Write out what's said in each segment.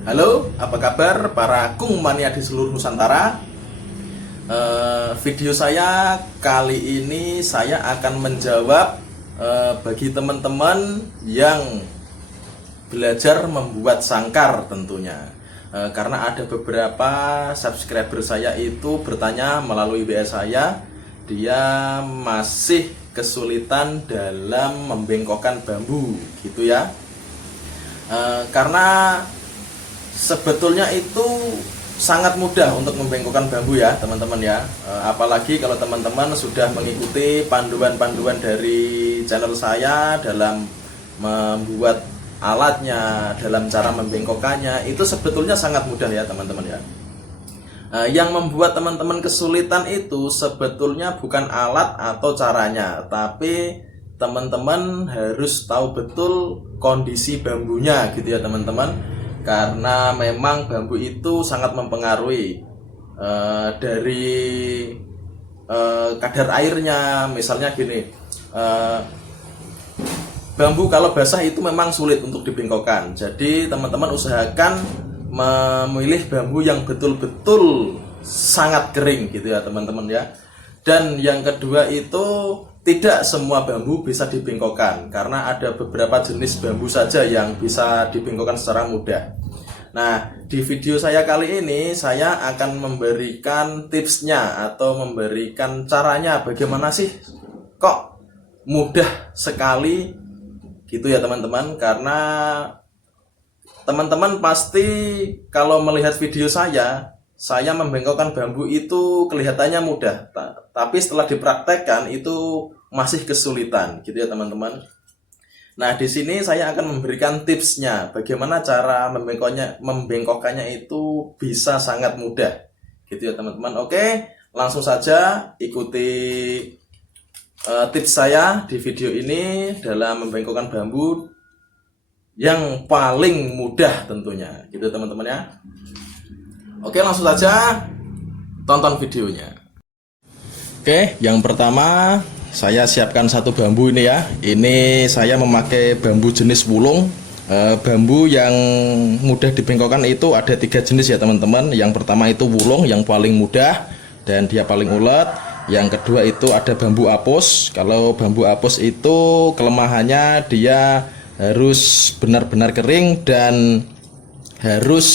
Halo, apa kabar para kung mania di seluruh Nusantara? Video saya kali ini saya akan menjawab bagi teman-teman yang belajar membuat sangkar tentunya. Karena ada beberapa subscriber saya itu bertanya melalui WA saya, dia masih kesulitan dalam membengkokkan bambu gitu ya. Karena sebetulnya itu sangat mudah untuk membengkokkan bambu ya teman-teman ya. Apalagi kalau teman-teman sudah mengikuti panduan-panduan dari channel saya dalam membuat alatnya, dalam cara membengkokkannya, itu sebetulnya sangat mudah ya teman-teman ya. Yang membuat teman-teman kesulitan itu sebetulnya bukan alat atau caranya, tapi teman-teman harus tahu betul kondisi bambunya gitu ya teman-teman. Karena memang bambu itu sangat mempengaruhi dari kadar airnya. Misalnya gini, bambu kalau basah itu memang sulit untuk dibengkokkan. Jadi teman-teman usahakan memilih bambu yang betul-betul sangat kering gitu ya teman-teman ya. Dan yang kedua itu tidak semua bambu bisa dibengkokkan, karena ada beberapa jenis bambu saja yang bisa dibengkokkan secara mudah. Nah, di video saya kali ini saya akan memberikan tipsnya atau memberikan caranya bagaimana sih kok mudah sekali gitu ya teman-teman. Karena teman-teman pasti kalau melihat video saya membengkokkan bambu itu kelihatannya mudah, tapi setelah dipraktekkan itu masih kesulitan gitu ya teman-teman. Nah, di sini saya akan memberikan tipsnya bagaimana cara membengkokkannya itu bisa sangat mudah gitu ya teman-teman. Oke, langsung saja ikuti tips saya di video ini dalam membengkokkan bambu yang paling mudah tentunya gitu teman-teman ya. Oke, langsung saja tonton videonya. Oke, yang pertama saya siapkan satu bambu ini ya. Ini saya memakai bambu jenis wulung. Bambu yang mudah dibengkokkan itu ada 3 jenis ya teman-teman. Yang pertama itu wulung yang paling mudah dan dia paling ulet. Yang kedua itu ada bambu apus. Kalau bambu apus itu kelemahannya dia harus benar-benar kering dan harus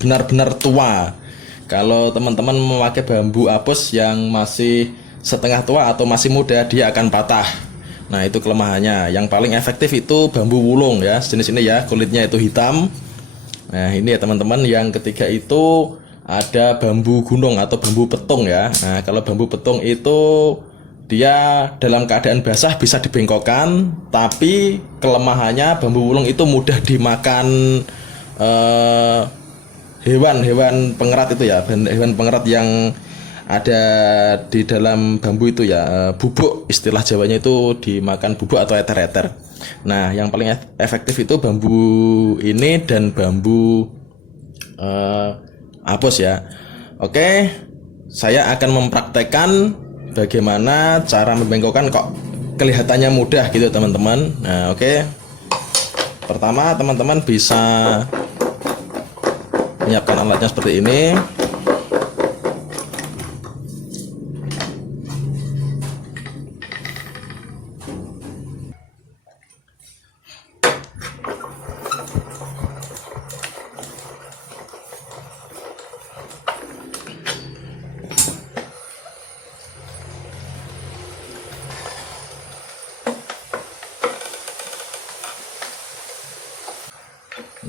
benar-benar tua. Kalau teman-teman memakai bambu apus yang masih setengah tua atau masih muda, dia akan patah. Nah, itu kelemahannya. Yang paling efektif itu bambu wulung ya, jenis ini ya, kulitnya itu hitam. Nah, ini ya teman-teman. Yang ketiga itu ada bambu gunung atau bambu petung ya. Nah, kalau bambu petung itu dia dalam keadaan basah bisa dibengkokkan, tapi kelemahannya bambu wulung itu mudah dimakan hewan pengerat itu ya, hewan pengerat yang ada di dalam bambu itu ya, bubuk, istilah Jawanya itu dimakan bubuk atau eter-eter. Nah, yang paling efektif itu bambu ini dan bambu apus ya. Oke, saya akan mempraktekkan bagaimana cara membengkokkan kok kelihatannya mudah gitu teman-teman. Nah, oke. Pertama teman-teman bisa menyiapkan alatnya seperti ini.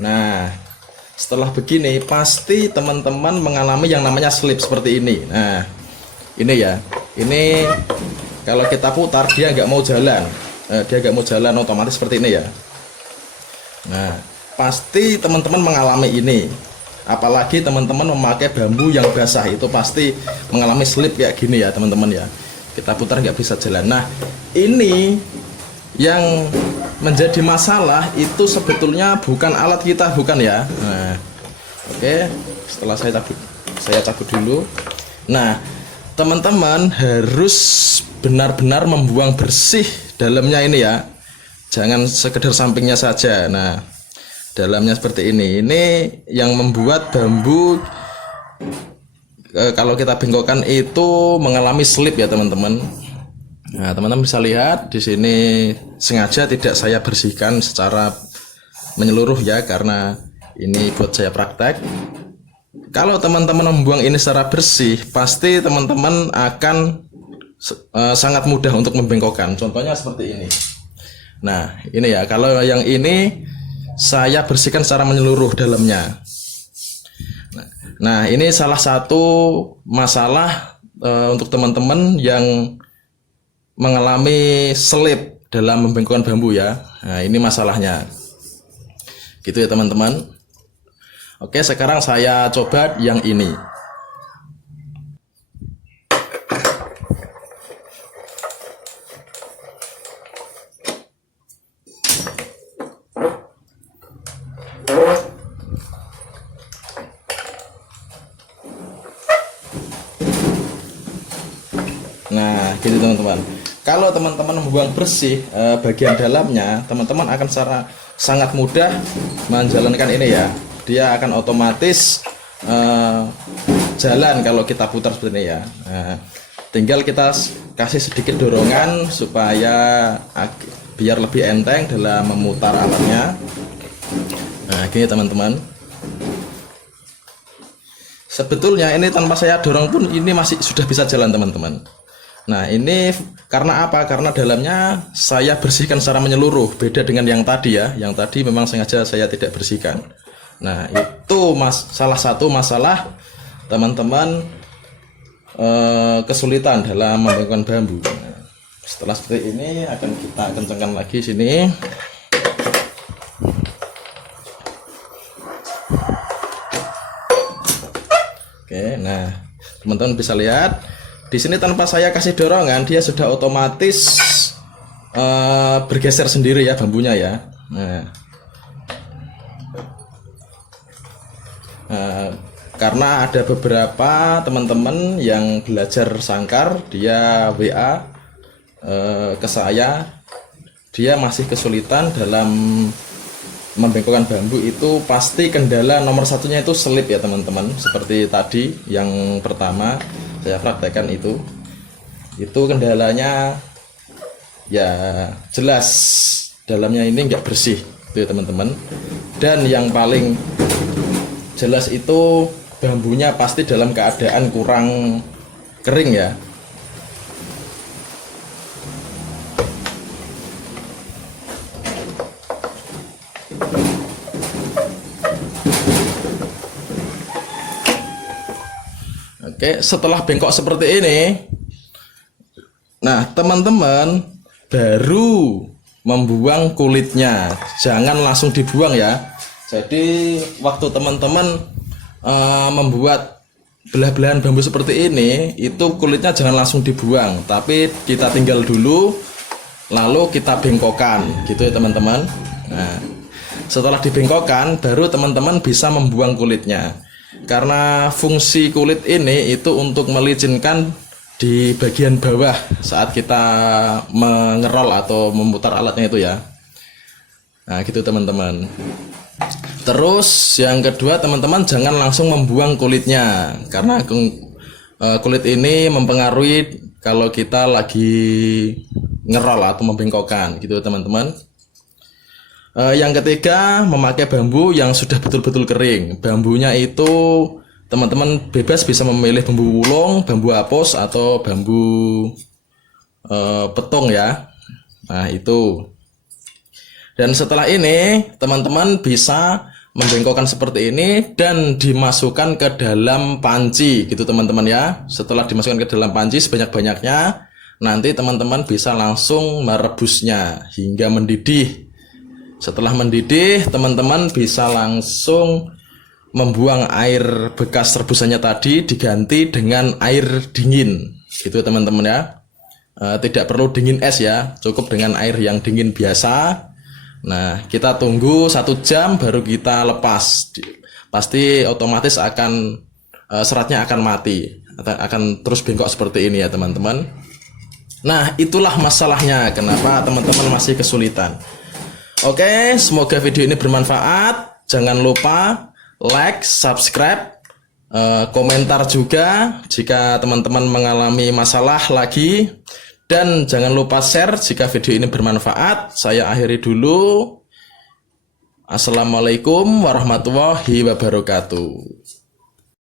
Nah, setelah begini pasti teman-teman mengalami yang namanya slip seperti ini. Nah, ini ya, ini kalau kita putar dia nggak mau jalan, dia nggak mau jalan otomatis seperti ini ya. Nah, pasti teman-teman mengalami ini. Apalagi teman-teman memakai bambu yang basah itu pasti mengalami slip kayak gini ya teman-teman ya. Kita putar nggak bisa jalan. Nah, ini yang menjadi masalah itu sebetulnya bukan alat kita, bukan ya. Nah, oke, setelah saya cabut dulu. Nah, teman-teman harus benar-benar membuang bersih dalamnya ini ya, jangan sekedar sampingnya saja. Nah, dalamnya seperti ini. Ini yang membuat bambu kalau kita bengkokkan itu mengalami slip ya teman-teman. Nah, teman-teman bisa lihat di sini sengaja tidak saya bersihkan secara menyeluruh ya, karena ini buat saya praktek. Kalau teman-teman membuang ini secara bersih, pasti teman-teman akan sangat mudah untuk membengkokkan. Contohnya seperti ini. Nah, ini ya, kalau yang ini saya bersihkan secara menyeluruh dalamnya. Nah, ini salah satu masalah untuk teman-teman yang mengalami selip dalam membengkokkan bambu ya. Nah, ini masalahnya. Gitu ya teman-teman. Oke, sekarang saya coba yang ini. Nah, gitu teman-teman. Kalau teman-teman membuang bersih bagian dalamnya, teman-teman akan sangat mudah menjalankan ini ya. Dia akan otomatis jalan kalau kita putar seperti ini ya. Nah, tinggal kita kasih sedikit dorongan supaya biar lebih enteng dalam memutar alatnya. Nah, gini teman-teman. Sebetulnya ini tanpa saya dorong pun ini masih sudah bisa jalan teman-teman. Nah, ini karena apa? Karena dalamnya saya bersihkan secara menyeluruh, beda dengan yang tadi ya. Yang tadi memang sengaja saya tidak bersihkan. Nah, itu salah satu masalah teman-teman kesulitan dalam membengkokkan bambu. Nah, setelah seperti ini akan kita kencangkan lagi sini. Oke, nah teman-teman bisa lihat di sini tanpa saya kasih dorongan dia sudah otomatis bergeser sendiri ya bambunya ya. Karena ada beberapa teman-teman yang belajar sangkar, dia WA ke saya, dia masih kesulitan dalam membengkokkan bambu. Itu pasti kendala nomor satunya itu selip ya teman-teman. Seperti tadi yang pertama saya praktekkan itu kendalanya ya jelas dalamnya ini nggak bersih itu ya teman-teman. Dan yang paling jelas itu bambunya pasti dalam keadaan kurang kering ya. Oke, setelah bengkok seperti ini, nah teman-teman baru membuang kulitnya, jangan langsung dibuang ya. Jadi waktu teman-teman membuat belah-belahan bambu seperti ini, itu kulitnya jangan langsung dibuang, tapi kita tinggal dulu, lalu kita bengkokkan, gitu ya teman-teman. Nah, setelah dibengkokkan, baru teman-teman bisa membuang kulitnya. Karena fungsi kulit ini itu untuk melicinkan di bagian bawah saat kita mengerol atau memutar alatnya itu ya. Nah, gitu teman-teman. Terus yang kedua teman-teman jangan langsung membuang kulitnya, karena kulit ini mempengaruhi kalau kita lagi ngerol atau membengkokkan, gitu teman-teman. Yang ketiga, memakai bambu yang sudah betul-betul kering. Bambunya itu teman-teman bebas bisa memilih bambu wulung, bambu apus, atau bambu petung ya. Nah itu. Dan setelah ini teman-teman bisa membengkokkan seperti ini dan dimasukkan ke dalam panci gitu teman-teman ya. Setelah dimasukkan ke dalam panci sebanyak-banyaknya, nanti teman-teman bisa langsung merebusnya hingga mendidih. Setelah mendidih, teman-teman bisa langsung membuang air bekas rebusannya tadi, diganti dengan air dingin gitu teman-teman ya. Tidak perlu dingin es ya, cukup dengan air yang dingin biasa. Nah, kita tunggu 1 jam baru kita lepas. Pasti otomatis akan seratnya akan mati, akan terus bengkok seperti ini ya teman-teman. Nah, itulah masalahnya kenapa teman-teman masih kesulitan. Oke, semoga video ini bermanfaat. Jangan lupa like, subscribe, komentar juga jika teman-teman mengalami masalah lagi. Dan jangan lupa share jika video ini bermanfaat. Saya akhiri dulu. Assalamualaikum warahmatullahi wabarakatuh.